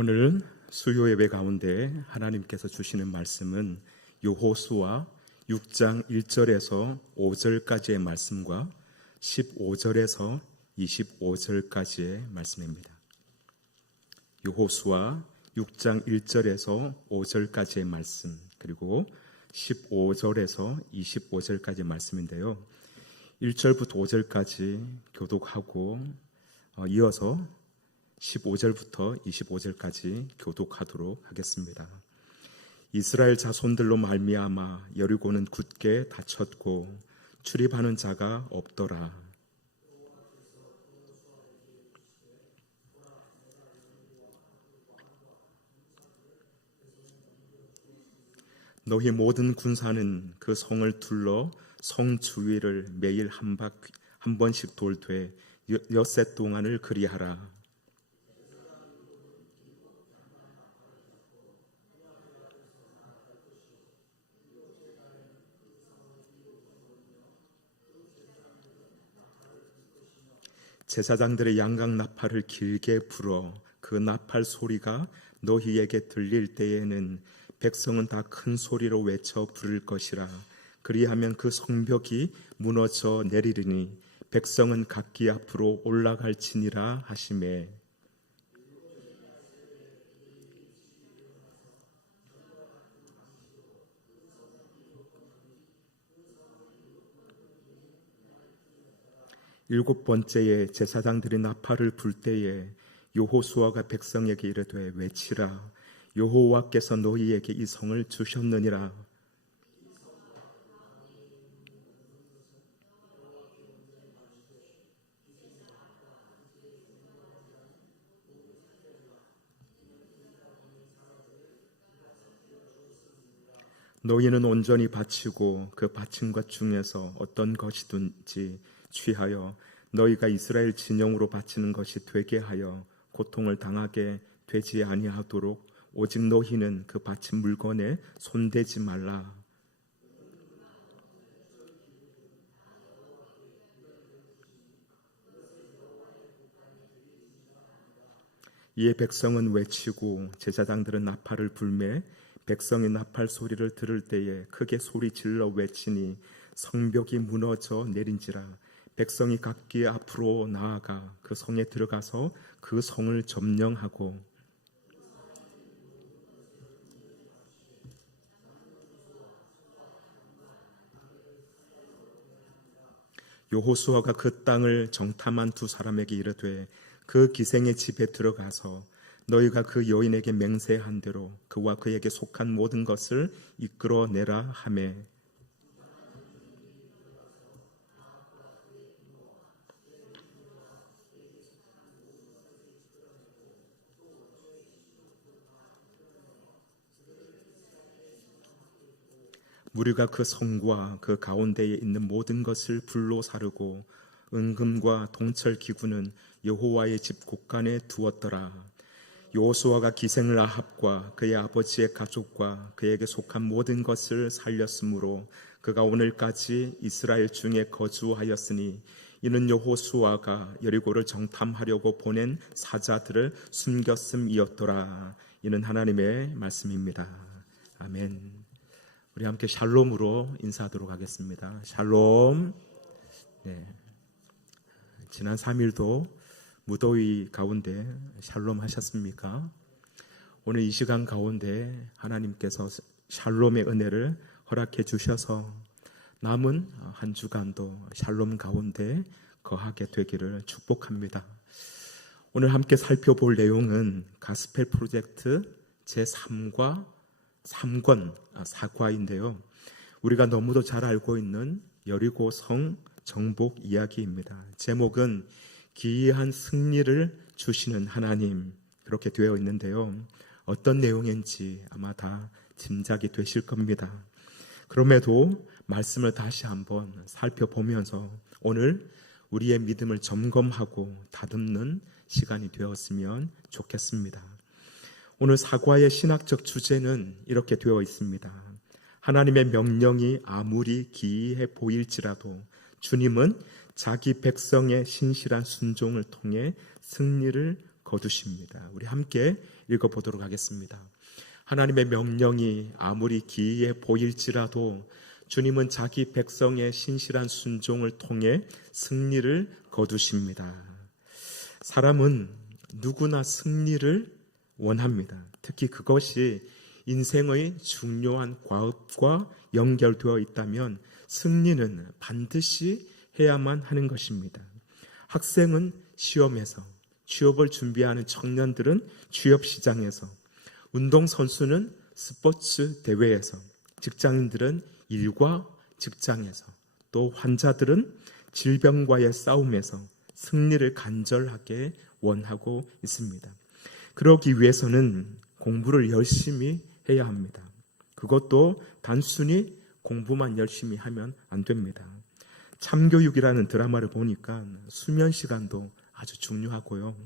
오늘 수요 예배 가운데 하나님께서 주시는 말씀은 여호수아 6장 1절에서 5절까지의 말씀과 15절에서 25절까지의 말씀입니다. 여호수아 6장 1절에서 5절까지의 말씀, 그리고 15절에서 25절까지의 말씀인데요. 1절부터 5절까지 교독하고 이어서 15절부터 25절까지 교독하도록 하겠습니다. 이스라엘 자손들로 말미암아 여리고는 굳게 닫혔고 출입하는 자가 없더라. 너희 모든 군사는 그 성을 둘러 성 주위를 매일 한 번씩 돌되 엿새 동안을 그리하라. 제사장들의 양각 나팔을 길게 불어 그 나팔 소리가 너희에게 들릴 때에는 백성은 다 큰 소리로 외쳐 부를 것이라. 그리하면 그 성벽이 무너져 내리리니 백성은 각기 앞으로 올라갈지니라 하시매. 일곱 번째에 제사장들이 나팔을 불 때에 여호수아가 백성에게 이르되 외치라. 여호와께서 너희에게 이 성을 주셨느니라. 너희는 온전히 바치고 그 바친 것 중에서 어떤 것이든지 취하여 너희가 이스라엘 진영으로 바치는 것이 되게 하여 고통을 당하게 되지 아니하도록 오직 너희는 그 바친 물건에 손대지 말라. 이에 백성은 외치고 제사장들은 나팔을 불매 백성이 나팔 소리를 들을 때에 크게 소리 질러 외치니 성벽이 무너져 내린지라. 백성이 각기 앞으로 나아가 그 성에 들어가서 그 성을 점령하고 여호수아가 그 땅을 정탐한 두 사람에게 이르되 그 기생의 집에 들어가서 너희가 그 여인에게 맹세한 대로 그와 그에게 속한 모든 것을 이끌어내라 하매. 무리가 그 성과 그 가운데에 있는 모든 것을 불로 사르고 은금과 동철 기구는 여호와의 집 곳간에 두었더라. 여호수아가 기생 라합과 그의 아버지의 가족과 그에게 속한 모든 것을 살렸으므로 그가 오늘까지 이스라엘 중에 거주하였으니 이는 여호수아가 여리고를 정탐하려고 보낸 사자들을 숨겼음이었더라. 이는 하나님의 말씀입니다. 아멘. 우리 함께 샬롬으로 인사하도록 하겠습니다. 샬롬. 네. 지난 3일도 무더위 가운데 샬롬 하셨습니까? 오늘 이 시간 가운데 하나님께서 샬롬의 은혜를 허락해 주셔서 남은 한 주간도 샬롬 가운데 거하게 되기를 축복합니다. 오늘 함께 살펴볼 내용은 가스펠 프로젝트 제3과 3권 사과인데요. 우리가 너무도 잘 알고 있는 여리고 성 정복 이야기입니다. 제목은 기이한 승리를 주시는 하나님, 그렇게 되어 있는데요. 어떤 내용인지 아마 다 짐작이 되실 겁니다. 그럼에도 말씀을 다시 한번 살펴보면서 오늘 우리의 믿음을 점검하고 다듬는 시간이 되었으면 좋겠습니다. 오늘 사과의 신학적 주제는 이렇게 되어 있습니다. 하나님의 명령이 아무리 기이해 보일지라도 주님은 자기 백성의 신실한 순종을 통해 승리를 거두십니다. 우리 함께 읽어보도록 하겠습니다. 하나님의 명령이 아무리 기이해 보일지라도 주님은 자기 백성의 신실한 순종을 통해 승리를 거두십니다. 사람은 누구나 승리를 원합니다. 특히 그것이 인생의 중요한 과업과 연결되어 있다면 승리는 반드시 해야만 하는 것입니다. 학생은 시험에서, 취업을 준비하는 청년들은 취업 시장에서, 운동선수는 스포츠 대회에서, 직장인들은 일과 직장에서, 또 환자들은 질병과의 싸움에서 승리를 간절하게 원하고 있습니다. 그러기 위해서는 공부를 열심히 해야 합니다. 그것도 단순히 공부만 열심히 하면 안 됩니다. 참교육이라는 드라마를 보니까 수면 시간도 아주 중요하고요.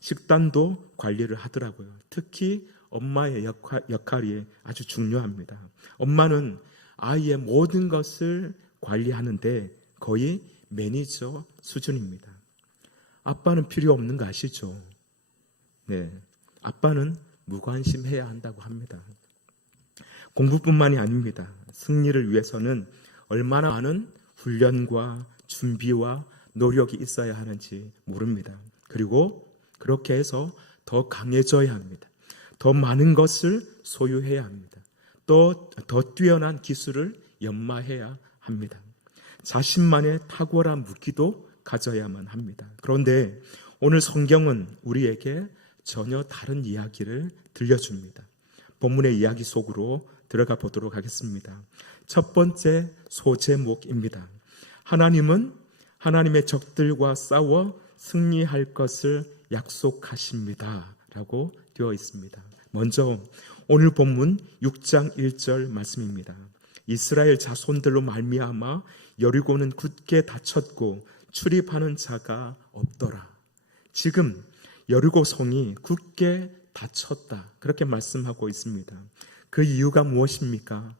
식단도 관리를 하더라고요. 특히 엄마의 역할이 아주 중요합니다. 엄마는 아이의 모든 것을 관리하는데 거의 매니저 수준입니다. 아빠는 필요 없는 거 아시죠? 네, 아빠는 무관심해야 한다고 합니다. 공부뿐만이 아닙니다. 승리를 위해서는 얼마나 많은 훈련과 준비와 노력이 있어야 하는지 모릅니다. 그리고 그렇게 해서 더 강해져야 합니다. 더 많은 것을 소유해야 합니다. 또 더 뛰어난 기술을 연마해야 합니다. 자신만의 탁월한 무기도 가져야만 합니다. 그런데 오늘 성경은 우리에게 전혀 다른 이야기를 들려줍니다. 본문의 이야기 속으로 들어가 보도록 하겠습니다. 첫 번째 소제목입니다. 하나님은 하나님의 적들과 싸워 승리할 것을 약속하십니다 라고 되어 있습니다. 먼저 오늘 본문 6장 1절 말씀입니다. 이스라엘 자손들로 말미암아 여리고는 굳게 닫혔고 출입하는 자가 없더라. 지금 여리고 성이 굳게 닫혔다, 그렇게 말씀하고 있습니다. 그 이유가 무엇입니까?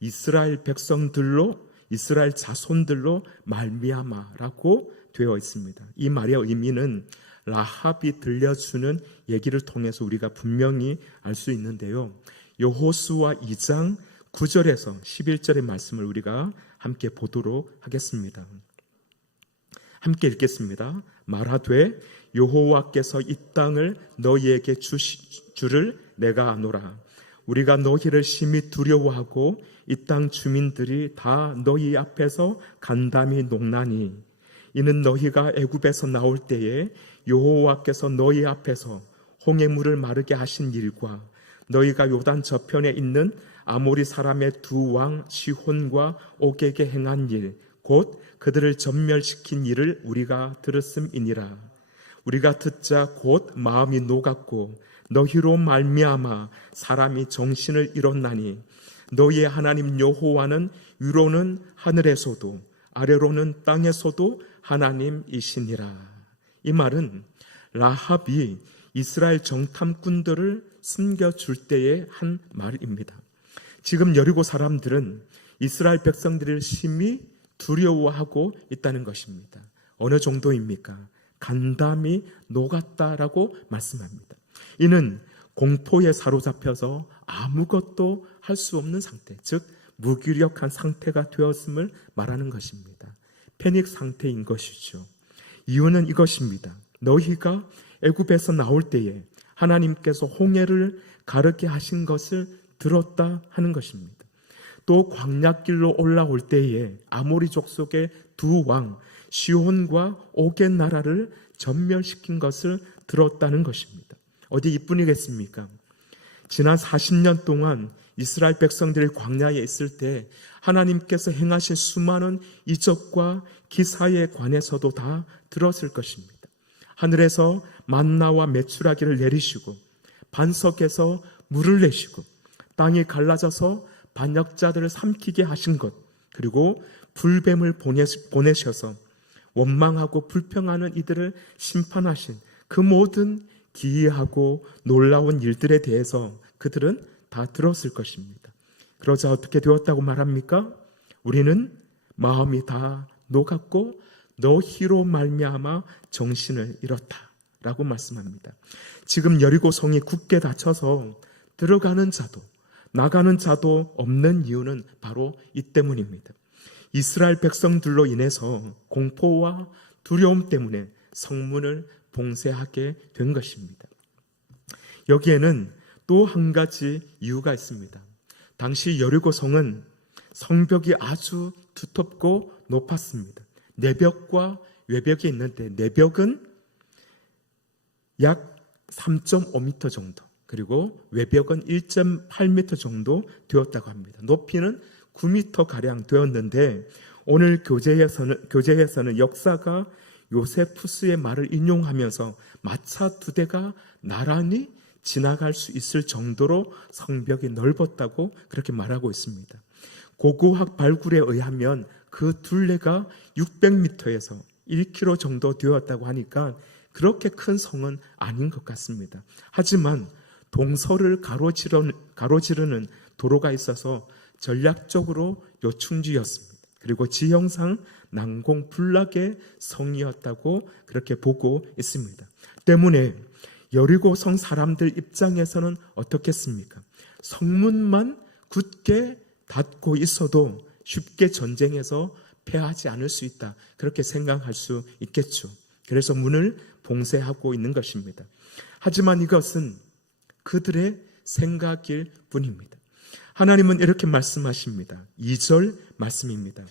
이스라엘 백성들로, 이스라엘 자손들로 말미암아라고 되어 있습니다. 이 말의 의미는 라합이 들려주는 얘기를 통해서 우리가 분명히 알 수 있는데요. 여호수아 2장 9절에서 11절의 말씀을 우리가 함께 보도록 하겠습니다. 함께 읽겠습니다. 말하되 여호와께서 이 땅을 너희에게 주를 내가 아노라. 우리가 너희를 심히 두려워하고 이 땅 주민들이 다 너희 앞에서 간담이 녹나니 이는 너희가 애굽에서 나올 때에 여호와께서 너희 앞에서 홍해물을 마르게 하신 일과 너희가 요단 저편에 있는 아모리 사람의 두 왕 시혼과 옥에게 행한 일, 곧 그들을 전멸시킨 일을 우리가 들었음이니라. 우리가 듣자 곧 마음이 녹았고 너희로 말미암아 사람이 정신을 잃었나니 너희의 하나님 여호와는 위로는 하늘에서도 아래로는 땅에서도 하나님이시니라. 이 말은 라합이 이스라엘 정탐꾼들을 숨겨줄 때의 한 말입니다. 지금 여리고 사람들은 이스라엘 백성들을 심히 두려워하고 있다는 것입니다. 어느 정도입니까? 간담이 녹았다라고 말씀합니다. 이는 공포에 사로잡혀서 아무것도 할 수 없는 상태, 즉 무기력한 상태가 되었음을 말하는 것입니다. 패닉 상태인 것이죠. 이유는 이것입니다. 너희가 애굽에서 나올 때에 하나님께서 홍해를 가르게 하신 것을 들었다 하는 것입니다. 또 광야길로 올라올 때에 아모리 족속의 두 왕 시혼과 옥의 나라를 전멸시킨 것을 들었다는 것입니다. 어디 이뿐이겠습니까? 지난 40년 동안 이스라엘 백성들이 광야에 있을 때 하나님께서 행하신 수많은 이적과 기사에 관해서도 다 들었을 것입니다. 하늘에서 만나와 메추라기를 내리시고 반석에서 물을 내시고 땅이 갈라져서 반역자들을 삼키게 하신 것, 그리고 불뱀을 보내셔서 원망하고 불평하는 이들을 심판하신 그 모든 기이하고 놀라운 일들에 대해서 그들은 다 들었을 것입니다. 그러자 어떻게 되었다고 말합니까? 우리는 마음이 다 녹았고 너희로 말미암아 정신을 잃었다 라고 말씀합니다. 지금 여리고 성이 굳게 닫혀서 들어가는 자도 나가는 자도 없는 이유는 바로 이 때문입니다. 이스라엘 백성들로 인해서 공포와 두려움 때문에 성문을 봉쇄하게 된 것입니다. 여기에는 또 한 가지 이유가 있습니다. 당시 여리고 성은 성벽이 아주 두텁고 높았습니다. 내벽과 외벽이 있는데 내벽은 약 3.5m 정도, 그리고 외벽은 1.8m 정도 되었다고 합니다. 높이는 9m가량 되었는데 오늘 교재에서는 역사가 요세푸스의 말을 인용하면서 마차 2대가 나란히 지나갈 수 있을 정도로 성벽이 넓었다고 그렇게 말하고 있습니다. 고고학 발굴에 의하면 그 둘레가 600m에서 1km 정도 되었다고 하니까 그렇게 큰 성은 아닌 것 같습니다. 하지만 동서를 가로지르는 도로가 있어서 전략적으로 요충지였습니다. 그리고 지형상 난공불락의 성이었다고 그렇게 보고 있습니다. 때문에 여리고 성 사람들 입장에서는 어떻겠습니까? 성문만 굳게 닫고 있어도 쉽게 전쟁에서 패하지 않을 수 있다, 그렇게 생각할 수 있겠죠. 그래서 문을 봉쇄하고 있는 것입니다. 하지만 이것은 그들의 생각일 뿐입니다. 하나님은 이렇게 말씀하십니다. 2절 말씀입니다.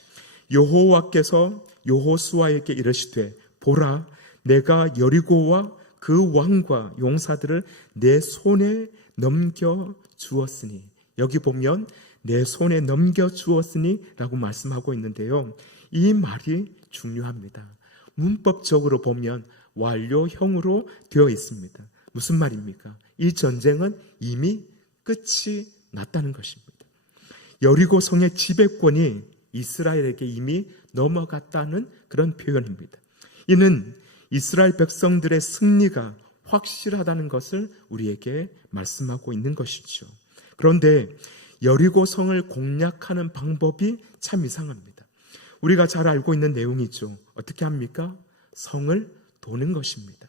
여호와께서 여호수아에게 이르시되 보라, 내가 여리고와 그 왕과 용사들을 내 손에 넘겨 주었으니, 여기 보면 내 손에 넘겨 주었으니 라고 말씀하고 있는데요, 이 말이 중요합니다. 문법적으로 보면 완료형으로 되어 있습니다. 무슨 말입니까? 이 전쟁은 이미 끝이 났다는 것입니다. 여리고 성의 지배권이 이스라엘에게 이미 넘어갔다는 그런 표현입니다. 이는 이스라엘 백성들의 승리가 확실하다는 것을 우리에게 말씀하고 있는 것이죠. 그런데 여리고 성을 공략하는 방법이 참 이상합니다. 우리가 잘 알고 있는 내용이죠. 어떻게 합니까? 성을 도는 것입니다.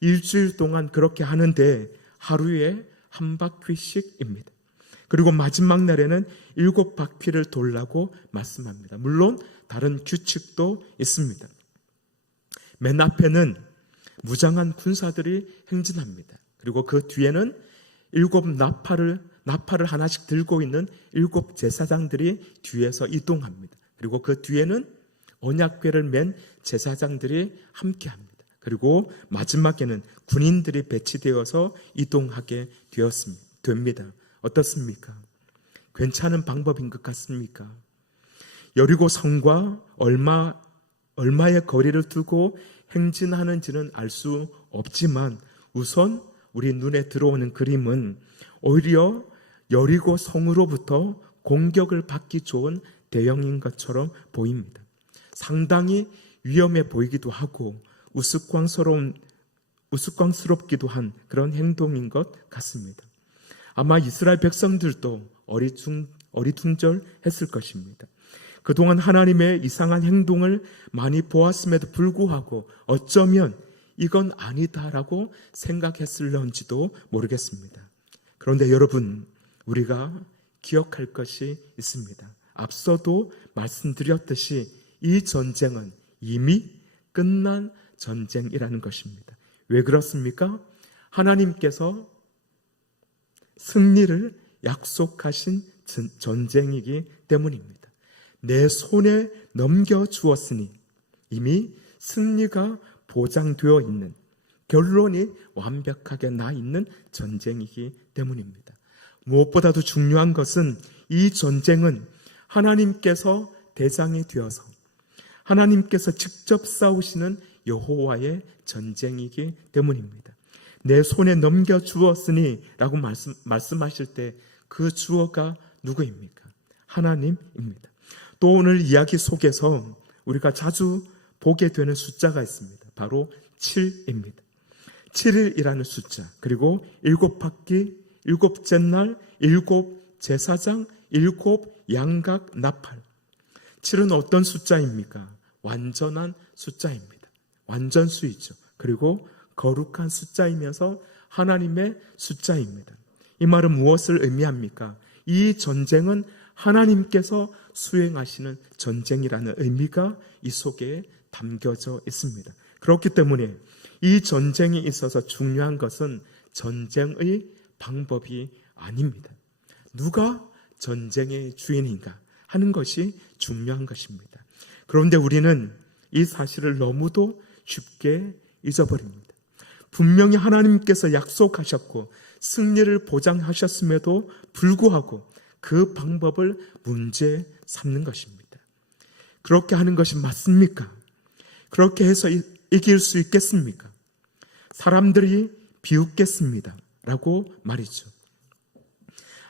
일주일 동안 그렇게 하는데 하루에 한 바퀴씩입니다. 그리고 마지막 날에는 7바퀴를 돌라고 말씀합니다. 물론 다른 규칙도 있습니다. 맨 앞에는 무장한 군사들이 행진합니다. 그리고 그 뒤에는 7 나팔을 하나씩 들고 있는 7 제사장들이 뒤에서 이동합니다. 그리고 그 뒤에는 언약궤를 맨 제사장들이 함께합니다. 그리고 마지막에는 군인들이 배치되어서 이동하게 됩니다. 어떻습니까? 괜찮은 방법인 것 같습니까? 여리고 성과 얼마의 거리를 두고 행진하는지는 알 수 없지만 우선 우리 눈에 들어오는 그림은 오히려 여리고 성으로부터 공격을 받기 좋은 대형인 것처럼 보입니다. 상당히 위험해 보이기도 하고 우스꽝스럽기도 한 그런 행동인 것 같습니다. 아마 이스라엘 백성들도 어리둥절했을 것입니다. 그동안 하나님의 이상한 행동을 많이 보았음에도 불구하고 어쩌면 이건 아니다라고 생각했을런지도 모르겠습니다. 그런데 여러분, 우리가 기억할 것이 있습니다. 앞서도 말씀드렸듯이 이 전쟁은 이미 끝난 전쟁이라는 것입니다. 왜 그렇습니까? 하나님께서 승리를 약속하신 전쟁이기 때문입니다. 내 손에 넘겨주었으니 이미 승리가 보장되어 있는, 결론이 완벽하게 나 있는 전쟁이기 때문입니다. 무엇보다도 중요한 것은 이 전쟁은 하나님께서 대장이 되어서 하나님께서 직접 싸우시는 여호와의 전쟁이기 때문입니다. 내 손에 넘겨주었으니 라고 말씀하실 때 그 주어가 누구입니까? 하나님입니다. 또 오늘 이야기 속에서 우리가 자주 보게 되는 숫자가 있습니다. 바로 7입니다. 7일이라는 숫자, 그리고 7바퀴, 7째 날, 7 제사장, 7 양각 나팔. 7은 어떤 숫자입니까? 완전한 숫자입니다. 완전수이죠. 그리고 거룩한 숫자이면서 하나님의 숫자입니다. 이 말은 무엇을 의미합니까? 이 전쟁은 하나님께서 수행하시는 전쟁이라는 의미가 이 속에 담겨져 있습니다. 그렇기 때문에 이 전쟁에 있어서 중요한 것은 전쟁의 방법이 아닙니다. 누가 전쟁의 주인인가 하는 것이 중요한 것입니다. 그런데 우리는 이 사실을 너무도 쉽게 잊어버립니다. 분명히 하나님께서 약속하셨고 승리를 보장하셨음에도 불구하고 그 방법을 문제 삼는 것입니다. 그렇게 하는 것이 맞습니까? 그렇게 해서 이길 수 있겠습니까? 사람들이 비웃겠습니다. 라고 말이죠.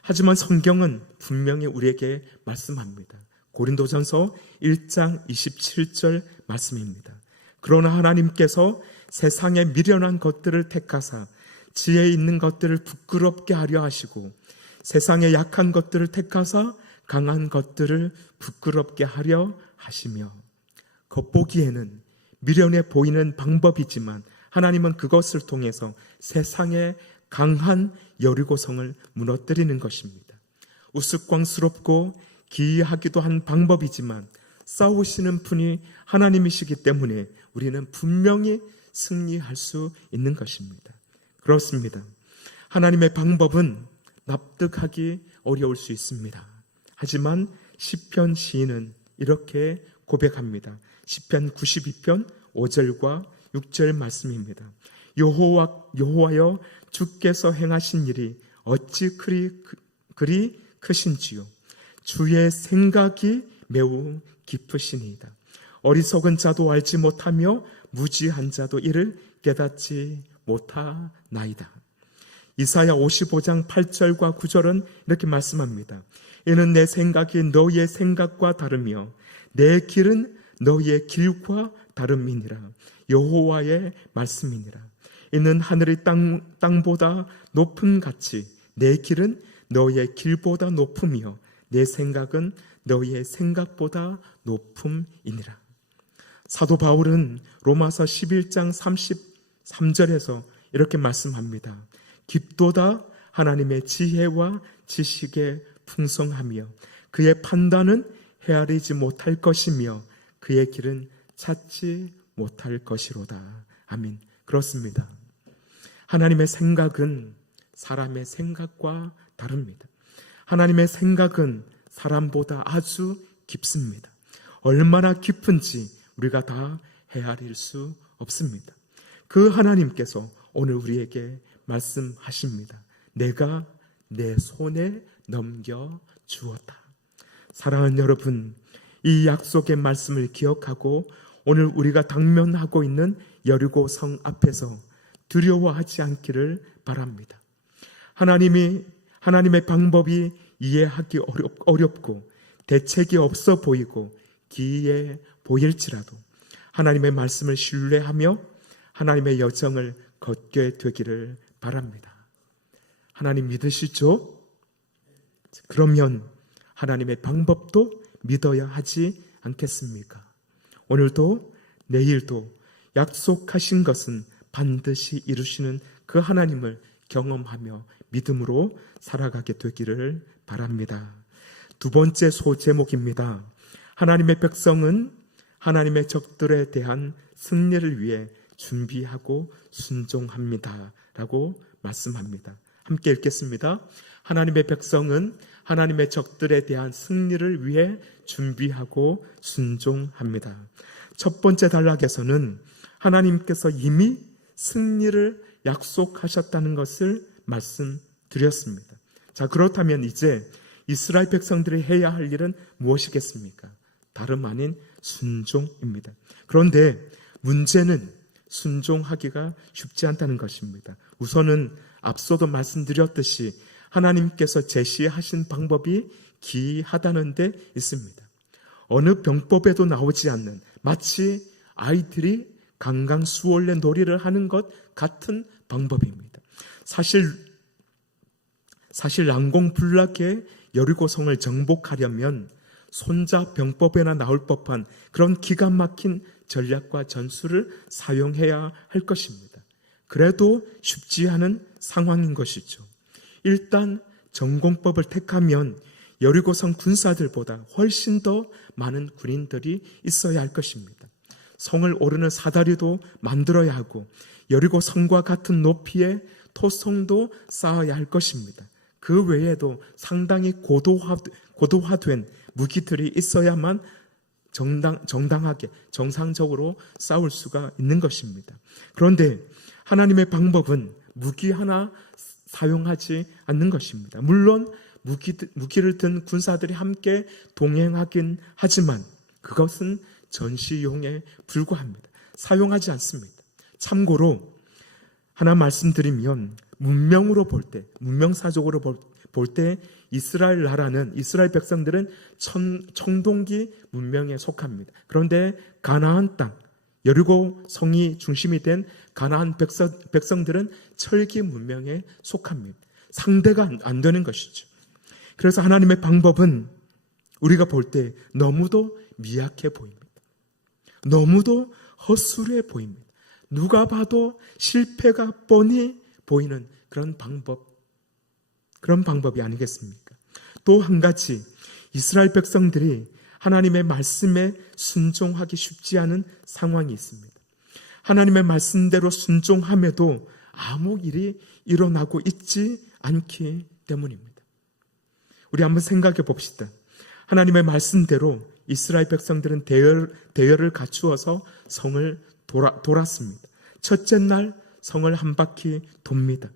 하지만 성경은 분명히 우리에게 말씀합니다. 고린도전서 1장 27절 말씀입니다. 그러나 하나님께서 세상에 미련한 것들을 택하사 지혜 있는 것들을 부끄럽게 하려 하시고 세상에 약한 것들을 택하사 강한 것들을 부끄럽게 하려 하시며, 겉보기에는 미련해 보이는 방법이지만 하나님은 그것을 통해서 세상의 강한 여리고성을 무너뜨리는 것입니다. 우스꽝스럽고 기이하기도 한 방법이지만 싸우시는 분이 하나님이시기 때문에 우리는 분명히 승리할 수 있는 것입니다. 그렇습니다. 하나님의 방법은 납득하기 어려울 수 있습니다. 하지만 시편 시인은 이렇게 고백합니다. 시편 92편 5절과 6절 말씀입니다. 여호와여, 주께서 행하신 일이 어찌 그리 크신지요. 주의 생각이 매우 깊으시니이다. 어리석은 자도 알지 못하며 무지한 자도 이를 깨닫지 못하나이다. 이사야 55장 8절과 9절은 이렇게 말씀합니다. 이는 내 생각이 너희의 생각과 다르며 내 길은 너희의 길과 다름이니라. 여호와의 말씀이니라. 이는 하늘이 땅보다 높음 같이 내 길은 너희의 길보다 높으며 내 생각은 너희의 생각보다 높음이니라. 사도 바울은 로마서 11장 33절에서 이렇게 말씀합니다. 깊도다 하나님의 지혜와 지식의 풍성하며 그의 판단은 헤아리지 못할 것이며 그의 길은 찾지 못할 것이로다. 아멘. 그렇습니다. 하나님의 생각은 사람의 생각과 다릅니다. 하나님의 생각은 사람보다 아주 깊습니다. 얼마나 깊은지 우리가 다 헤아릴 수 없습니다. 그 하나님께서 오늘 우리에게 말씀하십니다. 내가 내 손에 넘겨 주었다. 사랑하는 여러분, 이 약속의 말씀을 기억하고 오늘 우리가 당면하고 있는 여리고성 앞에서 두려워하지 않기를 바랍니다. 하나님의 방법이 이해하기 어렵고 대책이 없어 보이고 기이해 보일지라도 하나님의 말씀을 신뢰하며 하나님의 여정을 걷게 되기를 바랍니다. 하나님 믿으시죠? 그러면 하나님의 방법도 믿어야 하지 않겠습니까? 오늘도 내일도 약속하신 것은 반드시 이루시는 그 하나님을 경험하며 믿음으로 살아가게 되기를 바랍니다. 두 번째 소제목입니다. 하나님의 백성은 하나님의 적들에 대한 승리를 위해 준비하고 순종합니다. 라고 말씀합니다. 함께 읽겠습니다. 하나님의 백성은 하나님의 적들에 대한 승리를 위해 준비하고 순종합니다. 첫 번째 단락에서는 하나님께서 이미 승리를 약속하셨다는 것을 말씀드렸습니다. 자, 그렇다면 이제 이스라엘 백성들이 해야 할 일은 무엇이겠습니까? 다름 아닌 순종입니다. 그런데 문제는 순종하기가 쉽지 않다는 것입니다. 우선은 앞서도 말씀드렸듯이 하나님께서 제시하신 방법이 기이하다는 데 있습니다. 어느 병법에도 나오지 않는, 마치 아이들이 강강수월래 놀이를 하는 것 같은 방법입니다. 사실 난공불락의 여리고성을 정복하려면 손자병법에나 나올 법한 그런 기가 막힌 전략과 전술을 사용해야 할 것입니다. 그래도 쉽지 않은 상황인 것이죠. 일단 전공법을 택하면 여리고성 군사들보다 훨씬 더 많은 군인들이 있어야 할 것입니다. 성을 오르는 사다리도 만들어야 하고 여리고성과 같은 높이의 토성도 쌓아야 할 것입니다. 그 외에도 상당히 고도화된 무기들이 있어야만 정당하게 정상적으로 싸울 수가 있는 것입니다. 그런데 하나님의 방법은 무기 하나 사용하지 않는 것입니다. 물론 무기를 든 군사들이 함께 동행하긴 하지만 그것은 전시용에 불과합니다. 사용하지 않습니다. 참고로 하나 말씀드리면 문명으로 볼 때, 문명사적으로 볼 때 이스라엘 나라는, 이스라엘 백성들은 청동기 문명에 속합니다. 그런데 가나안 땅, 여리고 성이 중심이 된 가나안 백성들은 철기 문명에 속합니다. 상대가 안 되는 것이죠. 그래서 하나님의 방법은 우리가 볼 때 너무도 미약해 보입니다. 너무도 허술해 보입니다. 누가 봐도 실패가 뻔히 보이는 그런 방법이 아니겠습니까? 또 한 가지, 이스라엘 백성들이 하나님의 말씀에 순종하기 쉽지 않은 상황이 있습니다. 하나님의 말씀대로 순종함에도 아무 일이 일어나고 있지 않기 때문입니다. 우리 한번 생각해 봅시다. 하나님의 말씀대로 이스라엘 백성들은 대열을 갖추어서 성을 돌았습니다. 첫째 날 성을 한 바퀴 돕니다.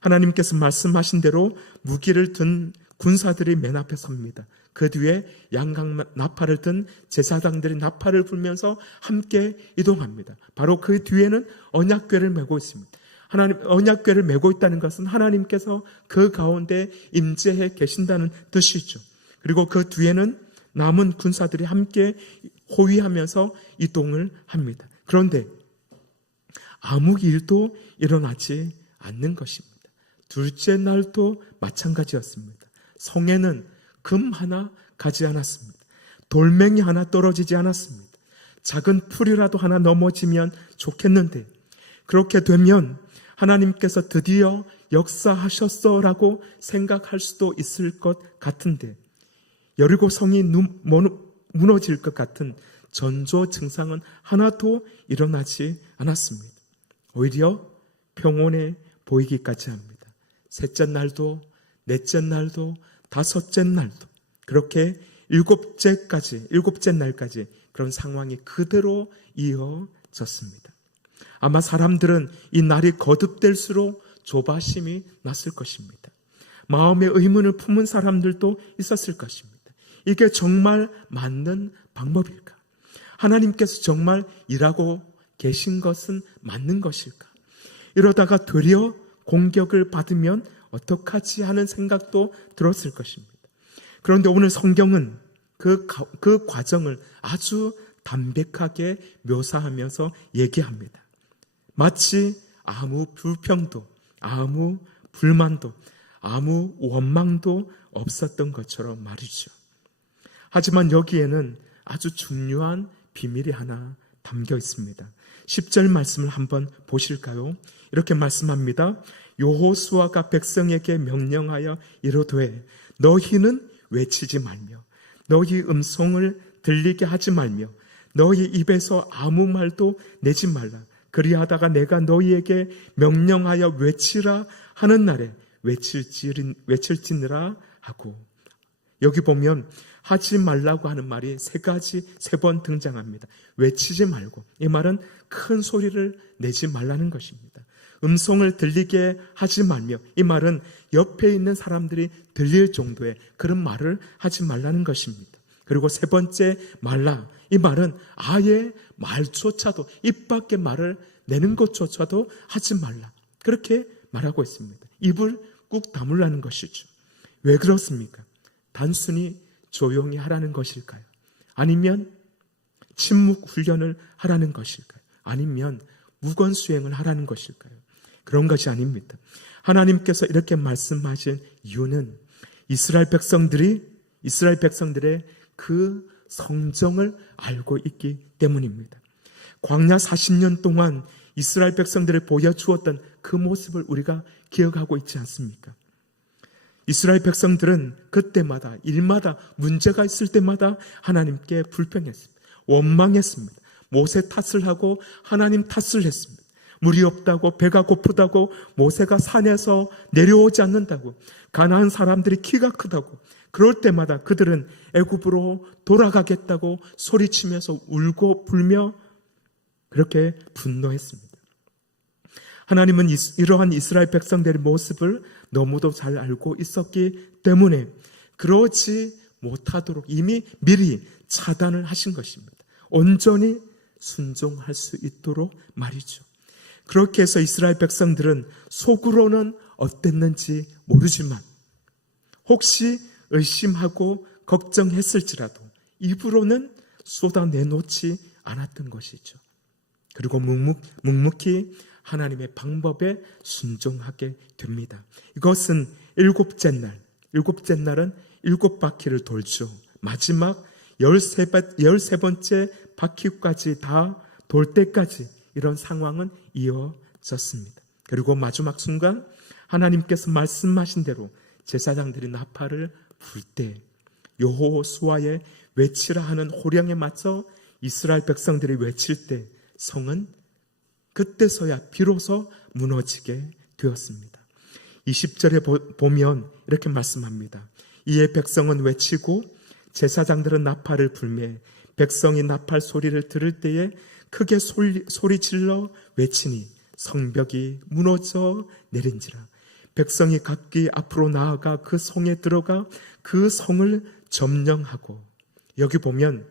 하나님께서 말씀하신 대로 무기를 든 군사들이 맨 앞에 섭니다. 그 뒤에 양각 나팔을 든 제사장들이 나팔을 불면서 함께 이동합니다. 바로 그 뒤에는 언약궤를 메고 있습니다. 언약궤를 메고 있다는 것은 하나님께서 그 가운데 임재해 계신다는 뜻이죠. 그리고 그 뒤에는 남은 군사들이 함께 호위하면서 이동을 합니다. 그런데 아무 일도 일어나지 않는 것입니다. 둘째 날도 마찬가지였습니다. 성에는 금 하나 가지 않았습니다. 돌멩이 하나 떨어지지 않았습니다. 작은 풀이라도 하나 넘어지면 좋겠는데 그렇게 되면 하나님께서 드디어 역사하셨어라고 생각할 수도 있을 것 같은데 여리고 성이 무너질 것 같은 전조 증상은 하나도 일어나지 않았습니다. 오히려 평온해 보이기까지 합니다. 셋째 날도, 넷째 날도, 다섯째 날도 그렇게 일곱째 날까지 그런 상황이 그대로 이어졌습니다. 아마 사람들은 이 날이 거듭될수록 조바심이 났을 것입니다. 마음의 의문을 품은 사람들도 있었을 것입니다. 이게 정말 맞는 방법일까? 하나님께서 정말 일하고 계신 것은 맞는 것일까? 이러다가 되려 공격을 받으면 어떡하지 하는 생각도 들었을 것입니다. 그런데 오늘 성경은 그 과정을 아주 담백하게 묘사하면서 얘기합니다. 마치 아무 불평도, 아무 불만도, 아무 원망도 없었던 것처럼 말이죠. 하지만 여기에는 아주 중요한 비밀이 하나 담겨 있습니다. 10절 말씀을 한번 보실까요? 이렇게 말씀합니다. 여호수아가 백성에게 명령하여 이르되 너희는 외치지 말며 너희 음성을 들리게 하지 말며 너희 입에서 아무 말도 내지 말라. 그리하다가 내가 너희에게 명령하여 외치라 하는 날에 외칠지니라 하고, 여기 보면 하지 말라고 하는 말이 세 번 등장합니다. 외치지 말고, 이 말은 큰 소리를 내지 말라는 것입니다. 음성을 들리게 하지 말며, 이 말은 옆에 있는 사람들이 들릴 정도의 그런 말을 하지 말라는 것입니다. 그리고 세 번째 말라, 이 말은 아예 말조차도, 입 밖에 말을 내는 것조차도 하지 말라, 그렇게 말하고 있습니다. 입을 꾹 다물라는 것이죠. 왜 그렇습니까? 단순히 조용히 하라는 것일까요? 아니면 침묵 훈련을 하라는 것일까요? 아니면 무건 수행을 하라는 것일까요? 그런 것이 아닙니다. 하나님께서 이렇게 말씀하신 이유는 이스라엘 백성들의 그 성정을 알고 있기 때문입니다. 광야 40년 동안 이스라엘 백성들을 보여주었던 그 모습을 우리가 기억하고 있지 않습니까? 이스라엘 백성들은 그때마다 일마다 문제가 있을 때마다 하나님께 불평했습니다. 원망했습니다. 모세 탓을 하고 하나님 탓을 했습니다. 물이 없다고, 배가 고프다고, 모세가 산에서 내려오지 않는다고, 가나안 사람들이 키가 크다고, 그럴 때마다 그들은 애굽으로 돌아가겠다고 소리치면서 울고 불며 그렇게 분노했습니다. 하나님은 이러한 이스라엘 백성들의 모습을 너무도 잘 알고 있었기 때문에 그러지 못하도록 이미 미리 차단을 하신 것입니다. 온전히 순종할 수 있도록 말이죠. 그렇게 해서 이스라엘 백성들은 속으로는 어땠는지 모르지만 혹시 의심하고 걱정했을지라도 입으로는 쏟아내놓지 않았던 것이죠. 그리고 묵묵히 하나님의 방법에 순종하게 됩니다. 이것은 일곱째 날은 7바퀴를 돌죠. 마지막 13번째 바퀴까지 다 돌 때까지 이런 상황은 이어졌습니다. 그리고 마지막 순간 하나님께서 말씀하신 대로 제사장들이 나팔을 불 때 여호수아의 외치라 하는 호령에 맞춰 이스라엘 백성들이 외칠 때 성은 그때서야 비로소 무너지게 되었습니다. 20절에 보면 이렇게 말씀합니다. 이에 백성은 외치고 제사장들은 나팔을 불매 백성이 나팔 소리를 들을 때에 크게 소리질러 외치니 성벽이 무너져 내린지라. 백성이 각기 앞으로 나아가 그 성에 들어가 그 성을 점령하고, 여기 보면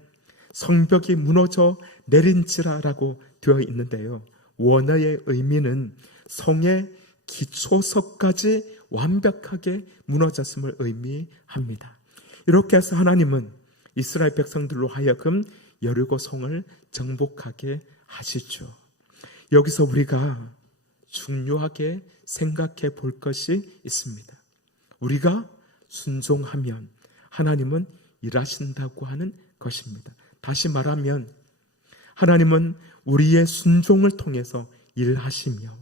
성벽이 무너져 내린지라라고 되어 있는데요, 원어의 의미는 성의 기초석까지 완벽하게 무너졌음을 의미합니다. 이렇게 해서 하나님은 이스라엘 백성들로 하여금 여리고 성을 정복하게 하시죠. 여기서 우리가 중요하게 생각해 볼 것이 있습니다. 우리가 순종하면 하나님은 일하신다고 하는 것입니다. 다시 말하면 하나님은 우리의 순종을 통해서 일하시며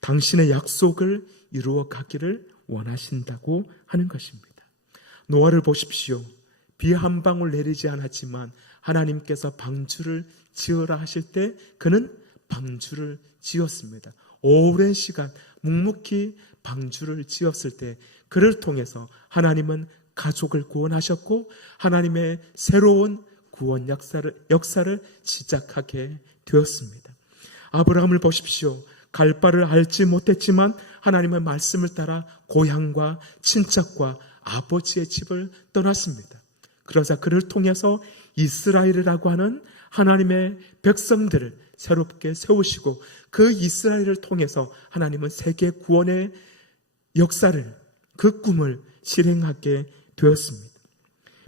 당신의 약속을 이루어 가기를 원하신다고 하는 것입니다. 노아를 보십시오. 비 한 방울 내리지 않았지만 하나님께서 방주를 지으라 하실 때 그는 방주를 지었습니다. 오랜 시간 묵묵히 방주를 지었을 때 그를 통해서 하나님은 가족을 구원하셨고 하나님의 새로운 구원 역사를 시작하게 되었습니다. 아브라함을 보십시오. 갈 바를 알지 못했지만 하나님의 말씀을 따라 고향과 친척과 아버지의 집을 떠났습니다. 그러자 그를 통해서 이스라엘이라고 하는 하나님의 백성들을 새롭게 세우시고 그 이스라엘을 통해서 하나님은 세계 구원의 역사를, 그 꿈을 실행하게 되었습니다.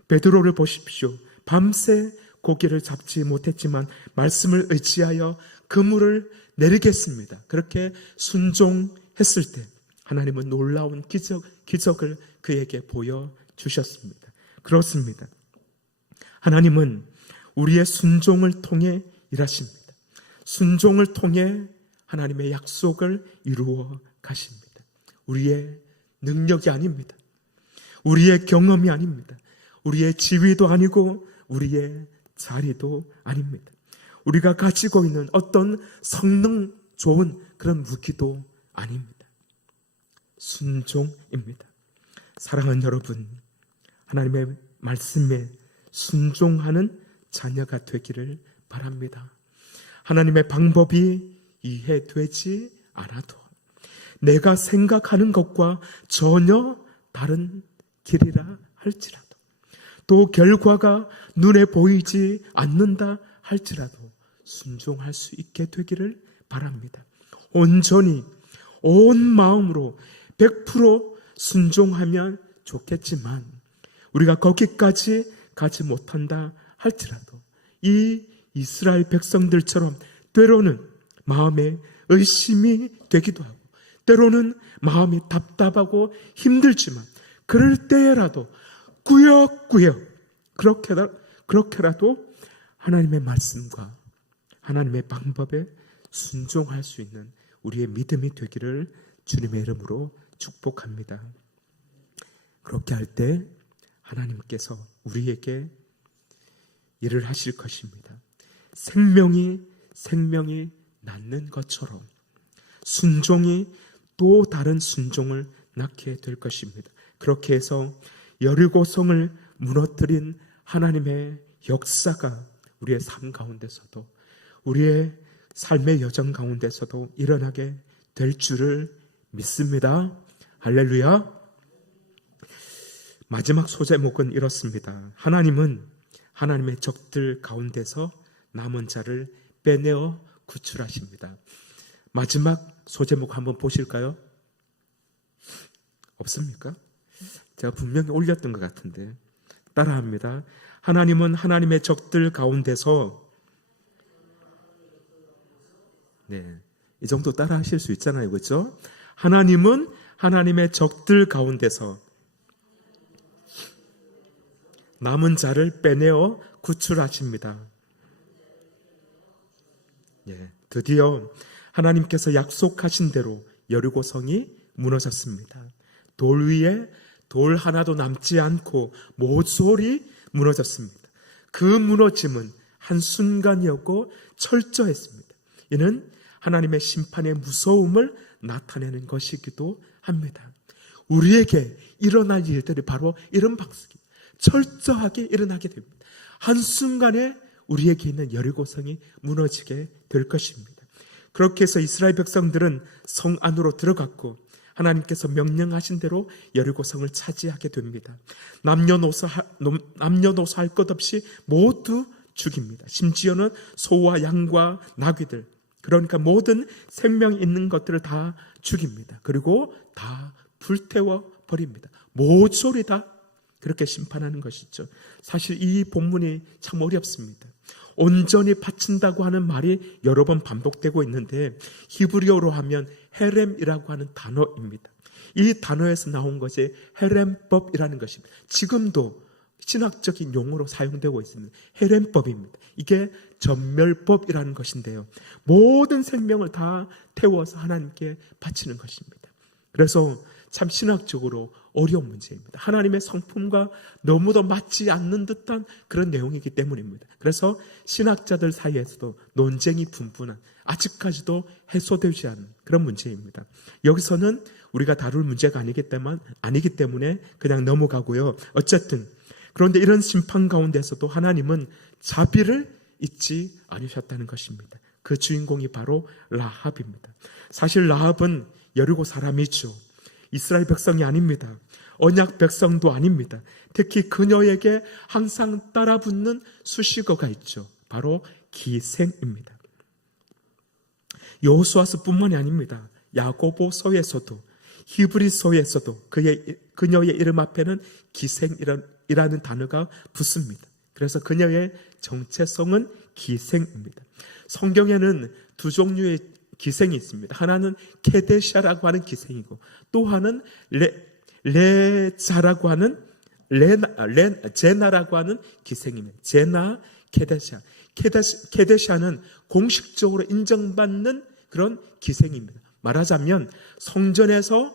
베드로를 보십시오. 밤새 고기를 잡지 못했지만 말씀을 의지하여 그물을 내리겠습니다. 그렇게 순종했을 때 하나님은 놀라운 기적을 그에게 보여주셨습니다. 그렇습니다. 하나님은 우리의 순종을 통해 일하십니다. 순종을 통해 하나님의 약속을 이루어 가십니다. 우리의 능력이 아닙니다. 우리의 경험이 아닙니다. 우리의 지위도 아니고 우리의 자리도 아닙니다. 우리가 가지고 있는 어떤 성능 좋은 그런 무기도 아닙니다. 순종입니다. 사랑하는 여러분, 하나님의 말씀에 순종하는 자녀가 되기를 바랍니다. 하나님의 방법이 이해되지 않아도 내가 생각하는 것과 전혀 다른 길이라 할지라도 또 결과가 눈에 보이지 않는다 할지라도 순종할 수 있게 되기를 바랍니다. 온전히 온 마음으로 100% 순종하면 좋겠지만 우리가 거기까지 가지 못한다 할지라도 이 이스라엘 백성들처럼 때로는 마음에 의심이 되기도 하고 때로는 마음이 답답하고 힘들지만 그럴 때라도 꾸역꾸역 그렇게라도 하나님의 말씀과 하나님의 방법에 순종할 수 있는 우리의 믿음이 되기를 주님의 이름으로 축복합니다. 그렇게 할 때 하나님께서 우리에게 일을 하실 것입니다. 생명이 낳는 것처럼 순종이 또 다른 순종을 낳게 될 것입니다. 그렇게 해서 여리고성을 무너뜨린 하나님의 역사가 우리의 삶 가운데서도, 우리의 삶의 여정 가운데서도 일어나게 될 줄을 믿습니다. 할렐루야. 마지막 소제목은 이렇습니다. 하나님은 하나님의 적들 가운데서 남은 자를 빼내어 구출하십니다. 마지막 소제목 한번 보실까요? 없습니까? 제가 분명히 올렸던 것 같은데 따라합니다. 하나님은 하나님의 적들 가운데서, 네, 이 정도 따라 하실 수 있잖아요, 그렇죠? 하나님은 하나님의 적들 가운데서 남은 자를 빼내어 구출하십니다. 예, 드디어 하나님께서 약속하신 대로 여리고성이 무너졌습니다. 돌 위에 돌 하나도 남지 않고 모조리 무너졌습니다. 그 무너짐은 한순간이었고 철저했습니다. 이는 하나님의 심판의 무서움을 나타내는 것이기도 합니다. 우리에게 일어날 일들이 바로 이런 방식입니다. 철저하게 일어나게 됩니다. 한순간에 우리에게 있는 여리고성이 무너지게 될 것입니다. 그렇게 해서 이스라엘 백성들은 성 안으로 들어갔고 하나님께서 명령하신 대로 여리고성을 차지하게 됩니다. 남녀노소 할 것 없이 모두 죽입니다. 심지어는 소와 양과 나귀들, 그러니까 모든 생명 있는 것들을 다 죽입니다. 그리고 다 불태워 버립니다. 모조리 다 그렇게 심판하는 것이죠. 사실 이 본문이 참 어렵습니다. 온전히 바친다고 하는 말이 여러 번 반복되고 있는데 히브리어로 하면 헤렘이라고 하는 단어입니다. 이 단어에서 나온 것이 헤렘법이라는 것입니다. 지금도 신학적인 용어로 사용되고 있습니다. 헤렘법입니다. 이게 전멸법이라는 것인데요. 모든 생명을 다 태워서 하나님께 바치는 것입니다. 그래서 참 신학적으로 어려운 문제입니다. 하나님의 성품과 너무도 맞지 않는 듯한 그런 내용이기 때문입니다. 그래서 신학자들 사이에서도 논쟁이 분분한, 아직까지도 해소되지 않은 그런 문제입니다. 여기서는 우리가 다룰 문제가 아니기 때문에 그냥 넘어가고요. 어쨌든 그런데 이런 심판 가운데서도 하나님은 자비를 잊지 않으셨다는 것입니다. 그 주인공이 바로 라합입니다. 사실 라합은 여리고 사람이죠. 이스라엘 백성이 아닙니다. 언약 백성도 아닙니다. 특히 그녀에게 항상 따라붙는 수식어가 있죠. 바로 기생입니다. 여호수아서뿐만이 아닙니다. 야고보서에서도 히브리서에서도 그녀의 이름 앞에는 기생이라는 단어가 붙습니다. 그래서 그녀의 정체성은 기생입니다. 성경에는 두 종류의 기생이 있습니다. 하나는 케데샤라고 하는 기생이고 또 하나는 레자라고 하는 제나라고 하는 기생입니다. 제나, 케데샤. 케데샤는 공식적으로 인정받는 그런 기생입니다. 말하자면 성전에서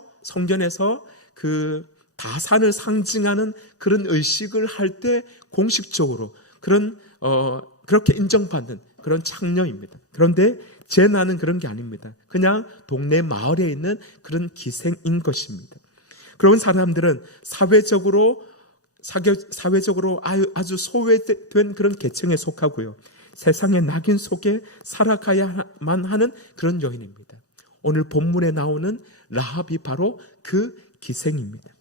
그 다산을 상징하는 그런 의식을 할 때 공식적으로 그렇게 인정받는 그런 창녀입니다. 그런데 제나는 그런 게 아닙니다. 그냥 동네 마을에 있는 그런 기생인 것입니다. 그런 사람들은 사회적으로 아주 소외된 그런 계층에 속하고요. 세상의 낙인 속에 살아가야만 하는 그런 여인입니다. 오늘 본문에 나오는 라합이 바로 그 기생입니다.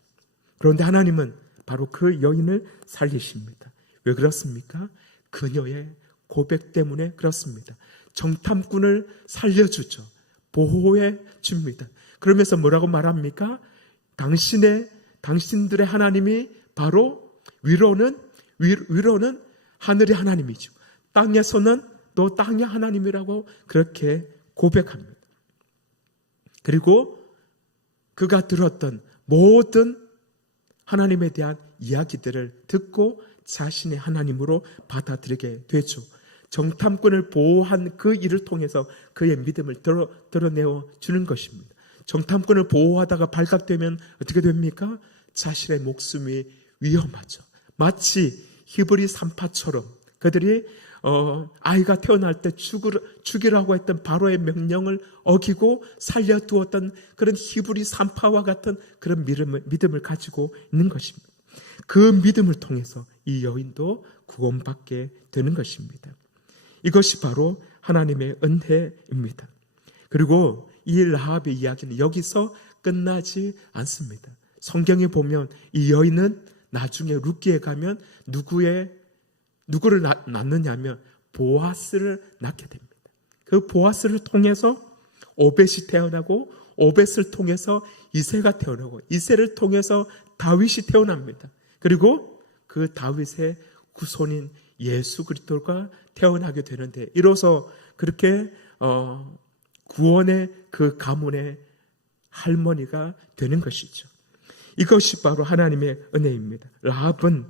그런데 하나님은 바로 그 여인을 살리십니다. 왜 그렇습니까? 그녀의 고백 때문에 그렇습니다. 정탐꾼을 살려주죠. 보호해 줍니다. 그러면서 뭐라고 말합니까? 당신들의 하나님이 바로 위로는 하늘의 하나님이죠. 땅에서는 또 땅의 하나님이라고 그렇게 고백합니다. 그리고 그가 들었던 모든 하나님에 대한 이야기들을 듣고 자신의 하나님으로 받아들이게 되죠. 정탐꾼을 보호한 그 일을 통해서 그의 믿음을 드러내어 주는 것입니다. 정탐꾼을 보호하다가 발각되면 어떻게 됩니까? 자신의 목숨이 위험하죠. 마치 히브리 산파처럼 그들이 아이가 태어날 때 죽이라고 했던 바로의 명령을 어기고 살려두었던 그런 히브리 산파와 같은 그런 믿음을 가지고 있는 것입니다. 그 믿음을 통해서 이 여인도 구원받게 되는 것입니다. 이것이 바로 하나님의 은혜입니다. 그리고 이 라합의 이야기는 여기서 끝나지 않습니다. 성경에 보면 이 여인은 나중에 룻기에 가면 누구를 낳느냐면 보아스를 낳게 됩니다. 그 보아스를 통해서 오벳이 태어나고 오벳을 통해서 이새가 태어나고 이새를 통해서 다윗이 태어납니다. 그리고 그 다윗의 후손인 예수 그리스도가 태어나게 되는데 이로써 그렇게 구원의 그 가문의 할머니가 되는 것이죠. 이것이 바로 하나님의 은혜입니다. 라합은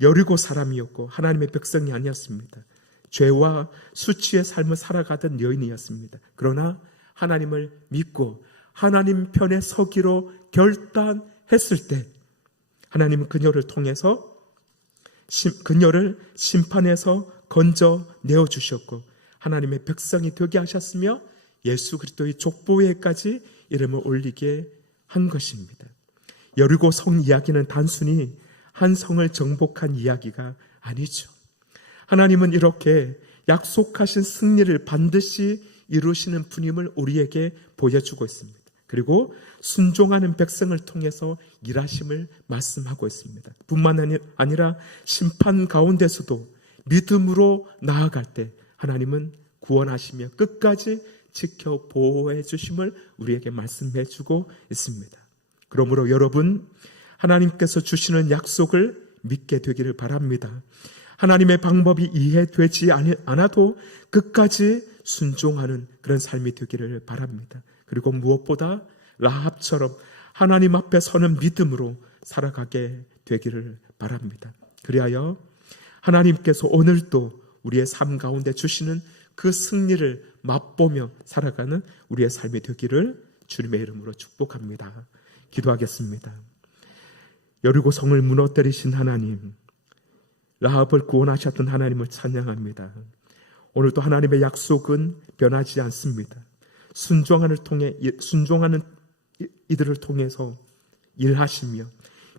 여리고 사람이었고 하나님의 백성이 아니었습니다. 죄와 수치의 삶을 살아가던 여인이었습니다. 그러나 하나님을 믿고 하나님 편에 서기로 결단했을 때 하나님은 그녀를 통해서 그녀를 심판에서 건져내어 주셨고 하나님의 백성이 되게 하셨으며 예수 그리스도의 족보에까지 이름을 올리게 한 것입니다. 여리고 성 이야기는 단순히 한 성을 정복한 이야기가 아니죠. 하나님은 이렇게 약속하신 승리를 반드시 이루시는 분임을 우리에게 보여주고 있습니다. 그리고 순종하는 백성을 통해서 일하심을 말씀하고 있습니다. 뿐만 아니라 심판 가운데서도 믿음으로 나아갈 때 하나님은 구원하시며 끝까지 지켜 보호해 주심을 우리에게 말씀해 주고 있습니다. 그러므로 여러분, 하나님께서 주시는 약속을 믿게 되기를 바랍니다. 하나님의 방법이 이해되지 않아도 끝까지 순종하는 그런 삶이 되기를 바랍니다. 그리고 무엇보다 라합처럼 하나님 앞에 서는 믿음으로 살아가게 되기를 바랍니다. 그리하여 하나님께서 오늘도 우리의 삶 가운데 주시는 그 승리를 맛보며 살아가는 우리의 삶이 되기를 주님의 이름으로 축복합니다. 기도하겠습니다. 여리고 성을 무너뜨리신 하나님, 라합을 구원하셨던 하나님을 찬양합니다. 오늘도 하나님의 약속은 변하지 않습니다. 순종하는 이들을 통해서 일하시며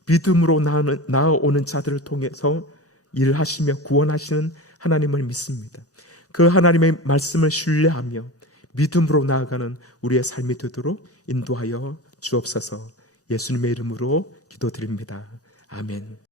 믿음으로 나아오는 자들을 통해서 일하시며 구원하시는 하나님을 믿습니다. 그 하나님의 말씀을 신뢰하며 믿음으로 나아가는 우리의 삶이 되도록 인도하여 주옵소서. 예수님의 이름으로 기도드립니다. 아멘.